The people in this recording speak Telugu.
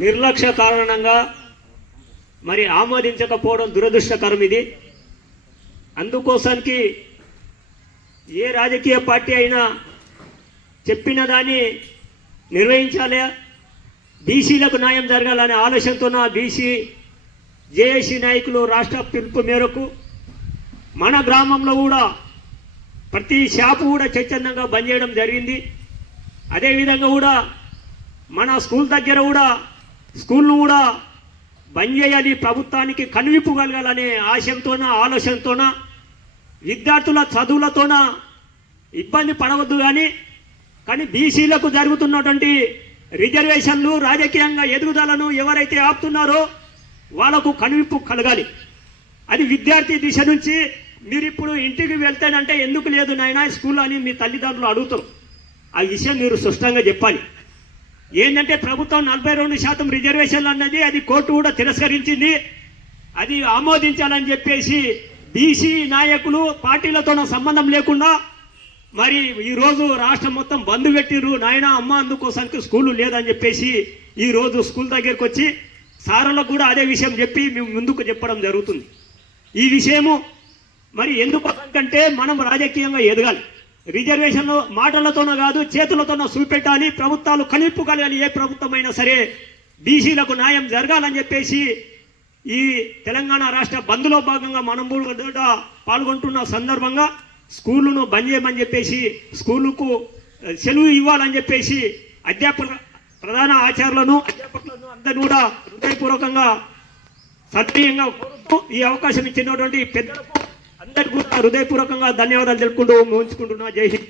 నిర్లక్ష్య కారణంగా మరి ఆమోదించకపోవడం దురదృష్టకరం. ఇది అందుకోసానికి ఏ రాజకీయ పార్టీ అయినా చెప్పిన దాన్ని నిర్వహించాలి, బీసీలకు న్యాయం జరగాలనే ఆలోచనతోన బీసీ జేఏసీ నాయకులు రాష్ట్ర పిలుపు మేరకు మన గ్రామంలో కూడా ప్రతి షాపు కూడా స్వచ్ఛందంగా బంద్ చేయడం జరిగింది. అదేవిధంగా కూడా మన స్కూల్ దగ్గర కూడా స్కూల్ను కూడా బంద్ చేయాలి, ప్రభుత్వానికి కనువిప్పు కలగాలనే ఆశయంతోన ఆలోచనతోన విద్యార్థుల చదువులతోన ఇబ్బంది పడవద్దు. కానీ బీసీలకు జరుగుతున్నటువంటి రిజర్వేషన్లు రాజకీయంగా ఎదుగుదలను ఎవరైతే ఆపుతున్నారో వాళ్ళకు కనువిప్పు కలగాలి. అది విద్యార్థి దిశ నుంచి మీరు ఇప్పుడు ఇంటికి వెళ్తేనంటే ఎందుకు లేదు నాయనా స్కూల్ అని మీ తల్లిదండ్రులు అడుగుతారు. ఆ విషయం మీరు స్పష్టంగా చెప్పాలి. ఏంటంటే ప్రభుత్వం 42% రిజర్వేషన్లు అన్నది అది కోర్టు కూడా తిరస్కరించింది. అది ఆమోదించాలని చెప్పేసి బీసీ నాయకులు పార్టీలతో సంబంధం లేకుండా మరి ఈరోజు రాష్ట్రం మొత్తం బంద్ పెట్టిర్రు. నాయన అమ్మ అందుకోసానికి స్కూలు లేదని చెప్పేసి ఈరోజు స్కూల్ దగ్గరికి వచ్చి సార్లకు కూడా అదే విషయం చెప్పి మేము ముందుకు చెప్పడం జరుగుతుంది. ఈ విషయము మరి ఎందుకంటే మనం రాజకీయంగా ఎదగాలి. రిజర్వేషన్లు మాటలతోనో కాదు చేతులతోనో చూపెట్టాలి. ప్రభుత్వాలు కనిప్పు కలగాలి. ఏ ప్రభుత్వమైనా సరే బీసీలకు న్యాయం జరగాలని చెప్పేసి ఈ తెలంగాణ రాష్ట్ర బంద్లో భాగంగా మనం కూడా పాల్గొంటున్న సందర్భంగా స్కూళ్ళను బంద్ చేయమని చెప్పేసి స్కూలుకు సెలవు ఇవ్వాలని చెప్పేసి ప్రధాన ఆచార్యులను అధ్యాపకులను అందరినీ కూడా హృదయపూర్వకంగా సత్యంగా కోరుతూ ఈ అవకాశం ఇచ్చినటువంటి పెద్దలకు అందరికీ కూడా హృదయపూర్వకంగా ధన్యవాదాలు తెలుపుకుంటూ ఉంచుకుంటున్నా. జై హింద్.